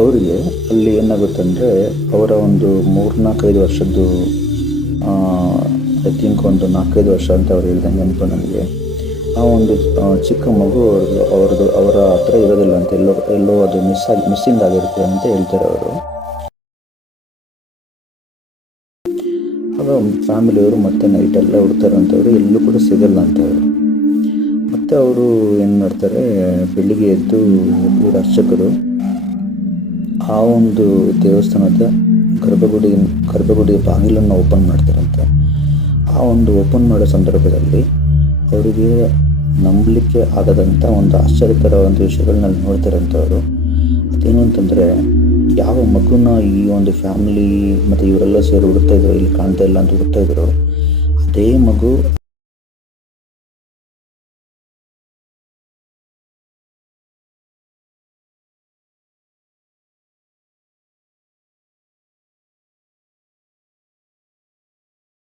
ಅವರಿಗೆ ಅಲ್ಲಿ ಏನಾಗುತ್ತಂದರೆ ಅವರ ಒಂದು 3-4-5 ವರ್ಷದ್ದು ಐ ಥಿಂಕ್ ಒಂದು 4-5 ವರ್ಷ ಅಂತ ಅವ್ರು ಹೇಳ್ದಂಗೆ ನೆನಪು ನನಗೆ. ಆ ಒಂದು ಚಿಕ್ಕ ಮಗು ಅವರ ಹತ್ರ ಇರೋದಿಲ್ಲ ಅಂತ, ಎಲ್ಲೋ ಅದು ಮಿಸ್ಸಿಂಗ್ ಆಗಿರುತ್ತೆ ಅಂತ ಹೇಳ್ತಾರೆ ಅವರು. ಆಗ ಫ್ಯಾಮಿಲಿಯವರು ಮತ್ತೆ ನೈಟೆಲ್ಲ ಹುಡ್ತಾರಂತವ್ರು, ಎಲ್ಲೂ ಕೂಡ ಸಿಗಲ್ಲ ಅಂತವ್ರು. ಮತ್ತು ಅವರು ಏನು ಮಾಡ್ತಾರೆ, ಬೆಳಿಗ್ಗೆ ಎದ್ದು ಇವರು ಅರ್ಚಕರು ಆ ಒಂದು ದೇವಸ್ಥಾನದ ಗರ್ಭಗುಡಿಯ ಬಾಗಿಲನ್ನು ಓಪನ್ ಮಾಡ್ತಾರಂತೆ. ಆ ಒಂದು ಓಪನ್ ಮಾಡೋ ಸಂದರ್ಭದಲ್ಲಿ ಅವರಿಗೆ ನಂಬಲಿಕ್ಕೆ ಆಗದಂಥ ಒಂದು ಆಶ್ಚರ್ಯಕರ ಒಂದು ವಿಷಯಗಳನ್ನ ನೋಡ್ತಾರಂಥವ್ರು. ಅದೇನು ಅಂತಂದರೆ, ಯಾವ ಮಗುನ ಈ ಒಂದು ಫ್ಯಾಮಿಲಿ ಮತ್ತು ಇವರೆಲ್ಲ ಸೇರಿ ಹುಡುಕ್ತಾ ಇದ್ರು, ಇಲ್ಲಿ ಕಾಣ್ತಾ ಇಲ್ಲ ಅಂತ ಹುಡುಕ್ತಾ ಇದ್ರು, ಅದೇ ಮಗು